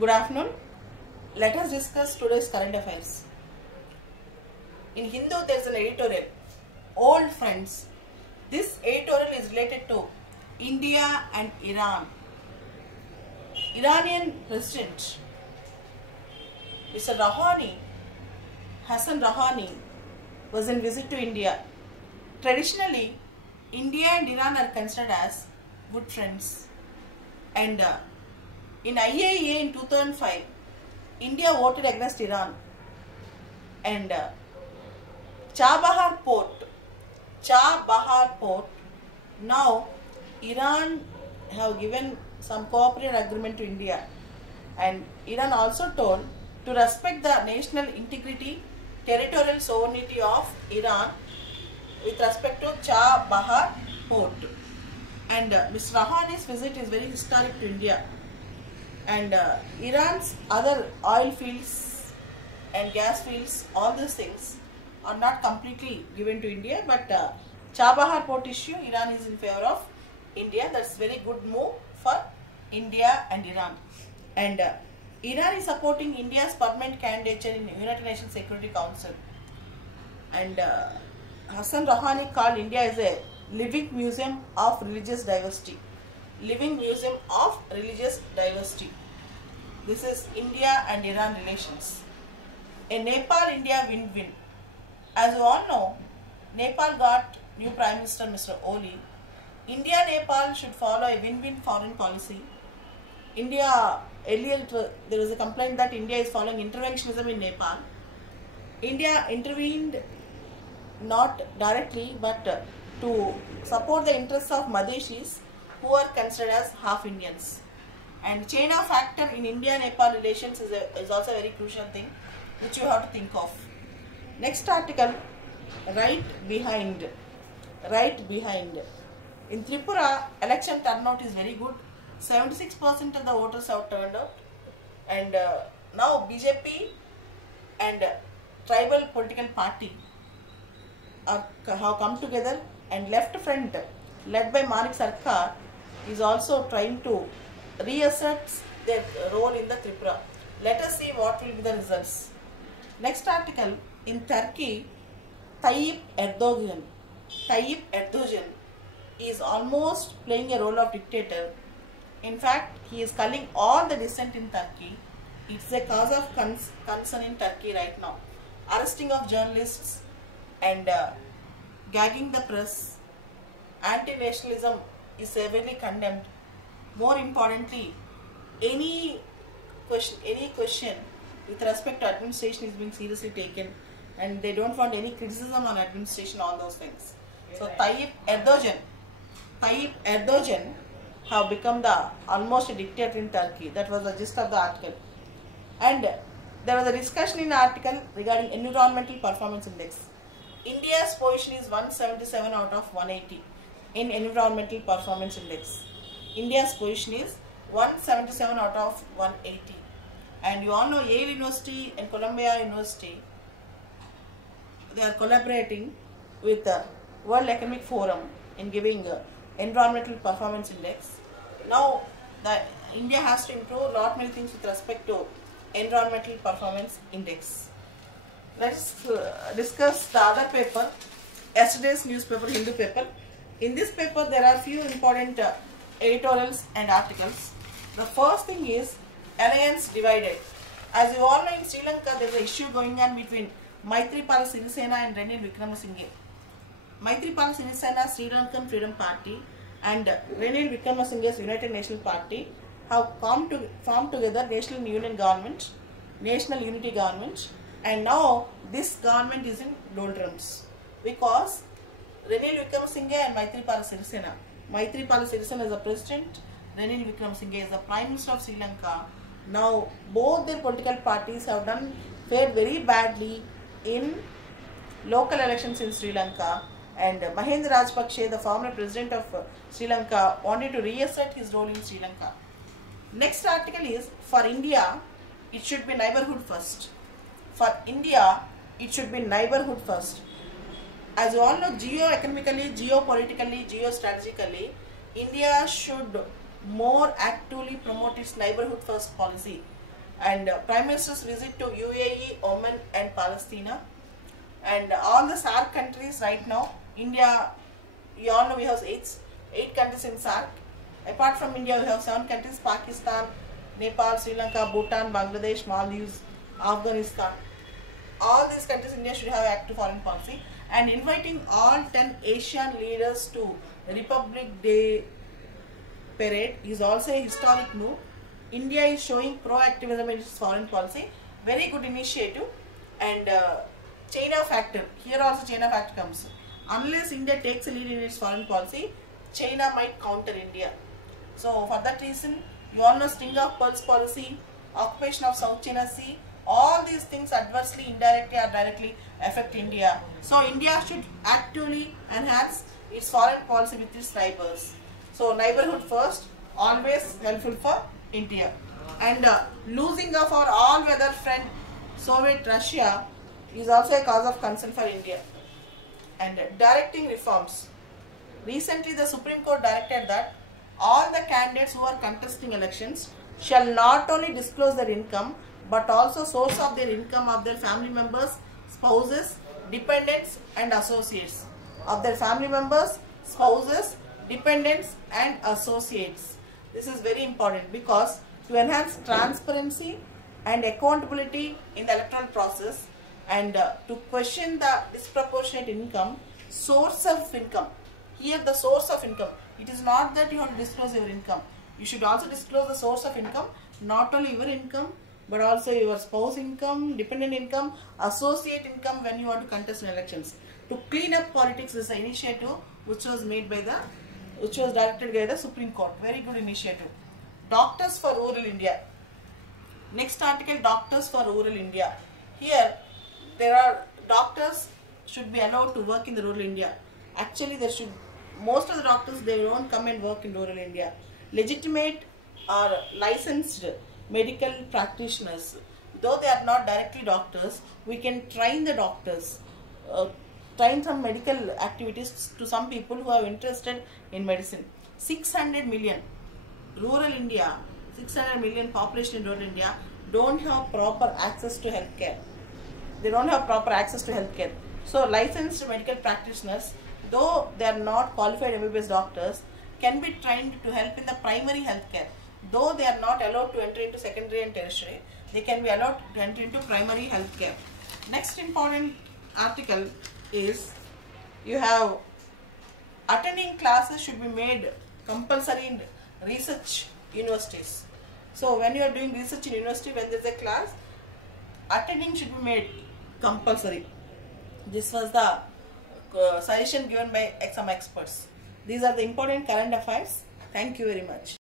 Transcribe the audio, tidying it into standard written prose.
Good afternoon. Let us discuss today's current affairs. In Hindu, there is an editorial, Old Friends. This editorial is related to India and Iran. Iranian President Mr. Rouhani, Hassan Rouhani, was in visit to India. Traditionally, India and Iran are considered as good friends. And in IAEA in 2005, India voted against Iran. And Chabahar Port, now Iran have given some cooperative agreement to India. And Iran also told to respect the national integrity, territorial sovereignty of Iran with respect to Chabahar Port. And Mr. Rouhani's visit is very historic to India. And Iran's other oil fields and gas fields, all these things are not completely given to India, but Chabahar Port issue, Iran is in favor of India. That's very good move for India and Iran. And Iran is supporting India's permanent candidature in United Nations Security Council. And Hassan Rouhani called India as a living museum of religious diversity. Living museum of religious diversity. This is India and Iran relations. A Nepal-India win-win. As you all know, Nepal got new Prime Minister Mr. Oli. India-Nepal should follow a win-win foreign policy. India, earlier there was a complaint that India is following interventionism in Nepal. India intervened not directly but to support the interests of Madheshis who are considered as half Indians. And chain of factor in India-Nepal relations is also a very crucial thing which you have to think of. Next article, right behind. In Tripura, election turnout is very good. 76% of the voters have turned out. And now BJP and tribal political party have come together, and left front led by Manik Sarkar is also trying to reassert their role in the Tripura. Let us see what will be the results. Next article, in Turkey, Tayyip Erdogan is almost playing a role of dictator. In fact, he is culling all the dissent in Turkey. It's a cause of concern in Turkey right now. Arresting of journalists and gagging the press. Anti-nationalism is severely condemned. More importantly, any question with respect to administration is being seriously taken, and they don't want any criticism on administration, all those things. So Tayyip Erdogan have become almost a dictator in Turkey. That was the gist of the article. And there was a discussion in the article regarding environmental performance index. India's position is 177 out of 180 in environmental performance index. India's position is 177 out of 180. And you all know Yale University and Columbia University, they are collaborating with the World Economic Forum in giving environmental performance index. Now, India has to improve a lot many things with respect to environmental performance index. Let's discuss the other paper, yesterday's newspaper, Hindu paper. In this paper, there are few important editorials and articles. The first thing is alliance divided. As you all know, in Sri Lanka, there is an issue going on between Maithripala Sirisena and Ranil Wickremesinghe. Maithripala Sirisena, Sri Lankan Freedom Party, and Ranil Wickremesinghe's United National Party have formed together National Unity Government, and now this government is in doldrums because Ranil Wickremesinghe and Maithripala Sirisena. Maithripala Sirisena is the president, Ranil Wickremesinghe is the Prime Minister of Sri Lanka. Now both their political parties have fared very badly in local elections in Sri Lanka, and Mahendra Rajapaksa, the former president of Sri Lanka, wanted to reassert his role in Sri Lanka. Next article is, for India, it should be neighborhood first. For India, it should be neighborhood first. As you all know, geo-economically, geopolitically, geostrategically, India should more actively promote its neighborhood first policy. and Prime Minister's visit to UAE, Oman and Palestine, and all the SAARC countries right now. India, you all know we have eight countries in SAARC. Apart from India, we have 7 countries: Pakistan, Nepal, Sri Lanka, Bhutan, Bangladesh, Maldives, Afghanistan. All these countries, India should have active foreign policy, and inviting all 10 Asian leaders to Republic Day parade is also a historic move. India is showing proactivism in its foreign policy. Very good initiative. And China factor. Here also China factor comes. Unless India takes a lead in its foreign policy, China might counter India. So for that reason, you all know string of pearls policy, occupation of South China Sea, all these things adversely, indirectly or directly affect India. So India should actively enhance its foreign policy with its neighbors. So neighborhood first, always helpful for India. And losing of our all-weather friend Soviet Russia is also a cause of concern for India. And directing reforms. Recently the Supreme Court directed that all the candidates who are contesting elections shall not only disclose their income but also source of their income of their family members, spouses, dependents and associates. Of their family members, spouses, dependents and associates. This is very important because to enhance transparency and accountability in the electoral process, and to question the disproportionate income, source of income. Here the source of income. It is not that you have to disclose your income. You should also disclose the source of income, not only your income but also your spouse income, dependent income, associate income when you want to contest in elections. To clean up politics is an initiative which was directed by the Supreme Court. Very good initiative. Doctors for rural India. Next article, doctors for rural India. Here there are doctors should be allowed to work in the rural India. Actually most of the doctors, they don't come and work in rural India. Legitimate or licensed medical practitioners, though they are not directly doctors, we can train the doctors, train some medical activities to some people who are interested in medicine. 600 million rural India, 600 million population in rural India don't have proper access to healthcare. They don't have proper access to healthcare. So licensed medical practitioners, though they are not qualified MBBS doctors, can be trained to help in the primary healthcare. Though they are not allowed to enter into secondary and tertiary, they can be allowed to enter into primary healthcare. Next important article is, you have attending classes should be made compulsory in research universities. So when you are doing research in university, when there is a class, attending should be made compulsory. This was the suggestion given by some experts. These are the important current affairs. Thank you very much.